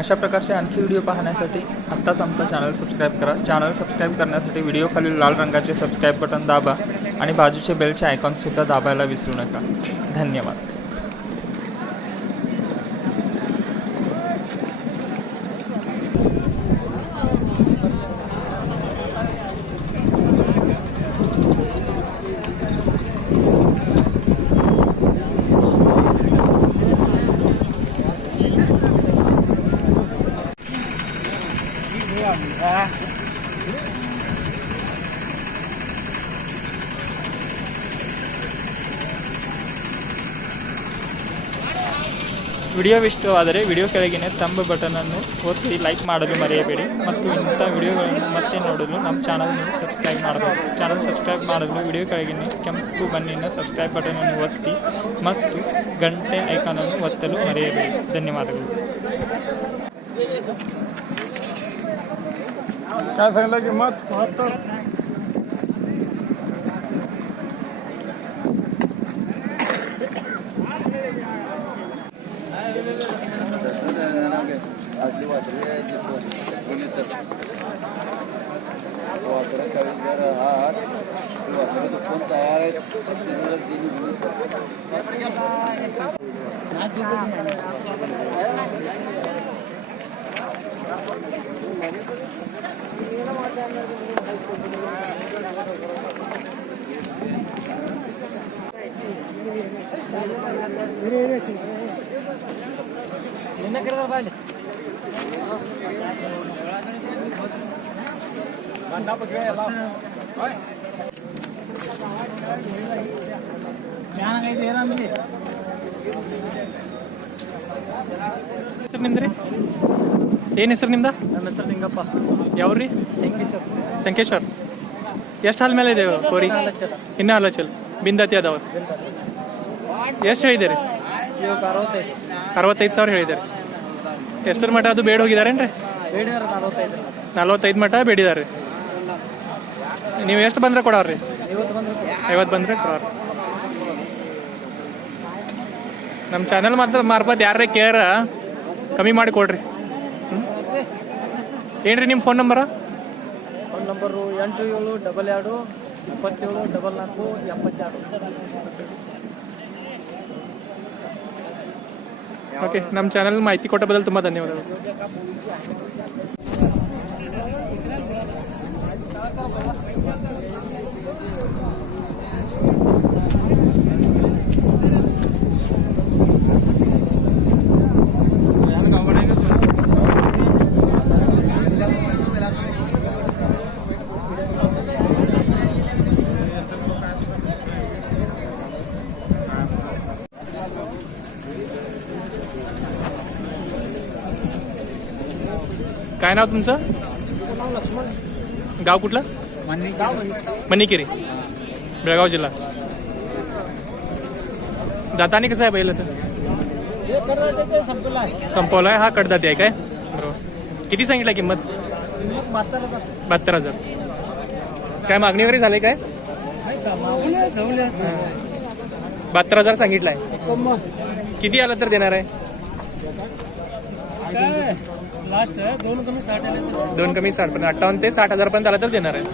अशा प्रकारचे आणखी व्हिडिओ पाहण्यासाठी आत्ताच आमचा चॅनल सबस्क्राईब करा। चॅनल सबस्क्राईब करण्यासाठी व्हिडिओ खालील लाल रंगाचे सबस्क्राईब बटन दाबा आणि बाजूचे बेलचे आयकॉनसुद्धा दाबायला विसरू नका। धन्यवाद। ವಿಡಿಯೋ ಇಷ್ಟವಾದರೆ ವಿಡಿಯೋ ಕೆಳಗಿನ ಥಂಬ್ ಬಟನ್ ಅನ್ನು ಒತ್ತಿ ಲೈಕ್ ಮಾಡಲು ಮರೆಯಬೇಡಿ ಮತ್ತು ಇಂಥ ವಿಡಿಯೋಗಳನ್ನು ಮತ್ತೆ ನೋಡಲು ನಮ್ಮ ಚಾನಲ್ ನೀವು ಸಬ್ಸ್ಕ್ರೈಬ್ ಮಾಡಬೇಕು। ಚಾನಲ್ ಸಬ್ಸ್ಕ್ರೈಬ್ ಮಾಡಲು ವಿಡಿಯೋ ಕೆಳಗಿನ ಕೆಂಪು ಬಣ್ಣಿನ ಸಬ್ಸ್ಕ್ರೈಬ್ ಬಟನ್ ಅನ್ನು ಒತ್ತಿ ಮತ್ತು ಗಂಟೆ ಐಕಾನ್ ಅನ್ನು ಒತ್ತಲು ಮರೆಯಬೇಡಿ। ಧನ್ಯವಾದಗಳು। ಹೆಸರು ನಿಮ್ದ್ರಿ? ಏನು ಹೆಸರು ನಿಮ್ದ? ನಮ್ಮ ಹೆಸರು ನಿಂಗಪ್ಪ. ಯಾವ್ರಿ? ಸಂಕೇಶ್ವರ್. ಎಷ್ಟು ಹಾಲ್ ಮೇಲೆ ಇದೆ ಕೋರಿ? ಇನ್ನೂ ಹಲಚಲ್ ಬಿಂದತಿ ಅದಾವ. ಎಷ್ಟು ಹೇಳಿದ್ದೀರಿ? 65,000 ಹೇಳಿದ್ದಾರೆ. ಎಷ್ಟರ ಮಟ್ಟ ಅದು ಬೇಡ ಹೋಗಿದಾರೇನ್ರಿ? 45 ಮಟ್ಟ ಬೇಡಿದಾರೆ. ನೀವು ಎಷ್ಟು ಬಂದ್ರೆ ಕೊಡೋರಿ? 50 ಬಂದ್ರೆ ಕೊಡೋರಿ. ನಮ್ಮ ಚಾನಲ್ ಮಾರ್ಫತ್ ಯಾರೇ ಕೇರ ಕಮ್ಮಿ ಮಾಡಿ ಕೊಡ್ರಿ. ಏನ್ರಿ ನಿಮ್ಮ ಫೋನ್ ನಂಬರು? Phone number 8722 27 44 72. ಓಕೆ, ನಮ್ಮ ಚಾನಲ್ ಮಾಹಿತಿ ಕೊಟ್ಟ ಬದಲು ತುಂಬ ಧನ್ಯವಾದಗಳು. काय नाव तुमचं? लक्ष्मण. गाव कुठलं? मणिकेरी, बेळगाव जिल्हा. दाताने कसं आहे बैल? संपवलाय. हा कडदाती आहे काय? बरोबर. किती सांगितलं किंमत? 72,000. काय मागणी वगैरे झाली काय? 72,000 सांगितलंय. किती आलं तर देणार आहे? लास्ट 2 कमी 60 2 कमी 60 पण 58 ते 60,000 पर्यंत आला तर देणार आहे.